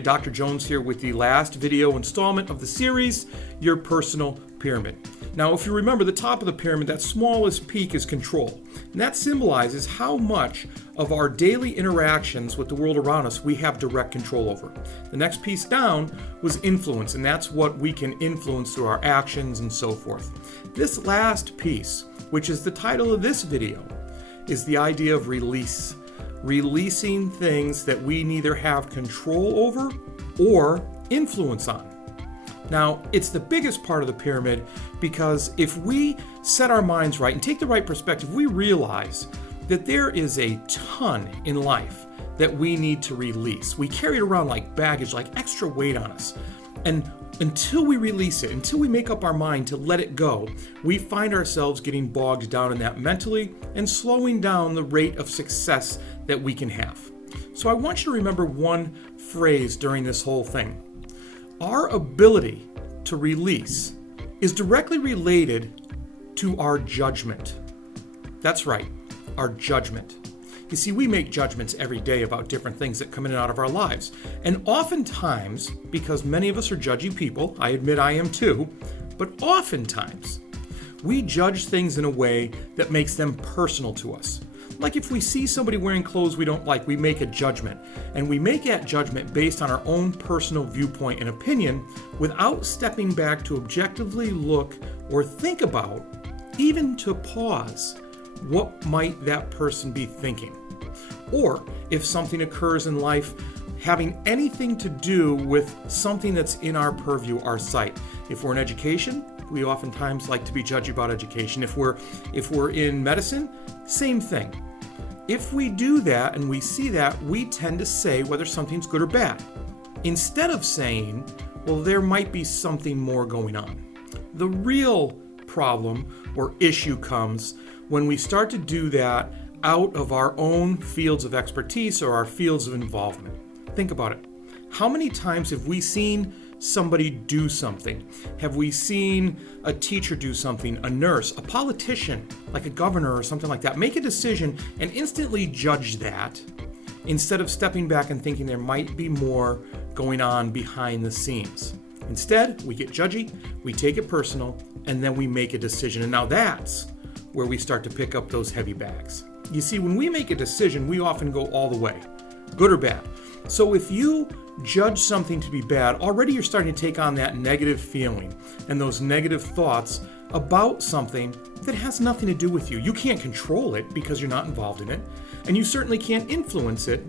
everybody. Dr. Jones here with the last video installment of the series, Your Personal Pyramid. Now, if you remember, the top of the pyramid, that smallest peak is control. And that symbolizes how much of our daily interactions with the world around us we have direct control over. The next piece down was influence, and that's what we can influence through our actions and so forth. This last piece, which is the title of this video, is the idea of release. Releasing things that we neither have control over or influence on. Now, it's the biggest part of the pyramid because if we set our minds right and take the right perspective, we realize that there is a ton in life that we need to release. We carry it around like baggage, like extra weight on us. And until we release it, until we make up our mind to let it go, we find ourselves getting bogged down in that mentally and slowing down the rate of success that we can have. So I want you to remember one phrase during this whole thing. Our ability to release is directly related to our judgment. That's right, our judgment. You see, we make judgments every day about different things that come in and out of our lives. And oftentimes, because many of us are judgy people, I admit I am too, but oftentimes, we judge things in a way that makes them personal to us. Like if we see somebody wearing clothes we don't like, we make a judgment. And we make that judgment based on our own personal viewpoint and opinion without stepping back to objectively look or think about, even to pause, what might that person be thinking? Or if something occurs in life having anything to do with something that's in our purview, our sight. If we're in education, we oftentimes like to be judgy about education. If we're in medicine, same thing. If we do that and we see that, we tend to say whether something's good or bad, instead of saying, well, there might be something more going on. The real problem or issue comes when we start to do that out of our own fields of expertise or our fields of involvement. Think about it. How many times have we seen somebody do something? Have we seen a teacher do something, a nurse, a politician, like a governor or something like that, make a decision and instantly judge that instead of stepping back and thinking there might be more going on behind the scenes? Instead, we get judgy, we take it personal, and then we make a decision. And now that's where we start to pick up those heavy bags. You see, when we make a decision, we often go all the way, good or bad. So if you judge something to be bad, already you're starting to take on that negative feeling and those negative thoughts about something that has nothing to do with you. You can't control it because you're not involved in it, and you certainly can't influence it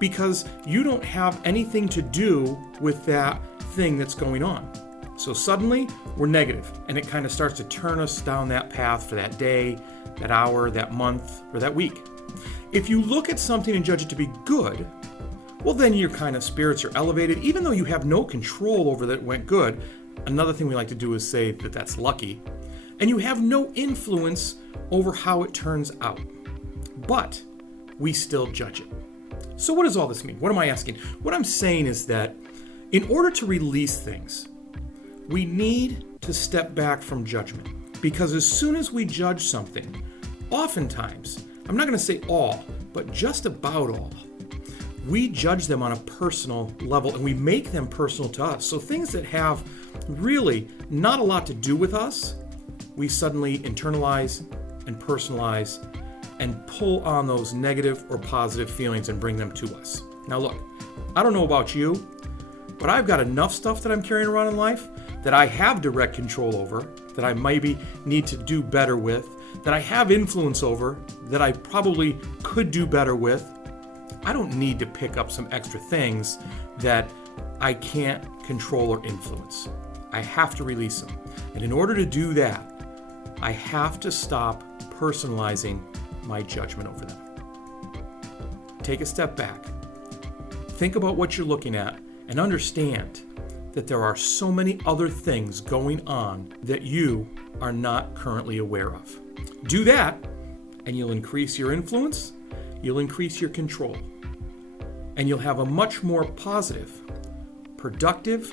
because you don't have anything to do with that thing that's going on. So suddenly, we're negative, and it kind of starts to turn us down that path for that day, that hour, that month, or that week. If you look at something and judge it to be good, well, then your kind of spirits are elevated, even though you have no control over that it went good. Another thing we like to do is say that that's lucky, and you have no influence over how it turns out. But we still judge it. So what does all this mean? What am I asking? What I'm saying is that in order to release things, we need to step back from judgment, because as soon as we judge something, oftentimes, I'm not going to say all, but just about all, we judge them on a personal level and we make them personal to us. So things that have really not a lot to do with us, we suddenly internalize and personalize and pull on those negative or positive feelings and bring them to us. Now look, I don't know about you, but I've got enough stuff that I'm carrying around in life that I have direct control over, that I maybe need to do better with, that I have influence over, that I probably could do better with. I don't need to pick up some extra things that I can't control or influence. I have to release them. And in order to do that, I have to stop personalizing my judgment over them. Take a step back. Think about what you're looking at and understand that there are so many other things going on that you are not currently aware of. Do that, and you'll increase your influence, you'll increase your control, and you'll have a much more positive, productive,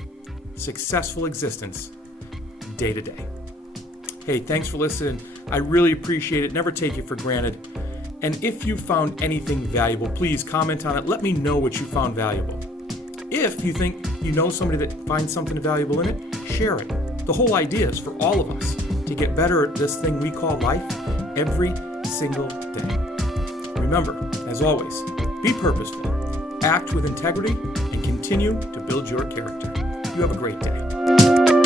successful existence day to day. Hey, thanks for listening. I really appreciate it. Never take it for granted. And if you found anything valuable, please comment on it. Let me know what you found valuable. If you think you know somebody that finds something valuable in it, share it. The whole idea is for all of us to get better at this thing we call life every single day. Remember, as always, be purposeful, act with integrity, and continue to build your character. You have a great day.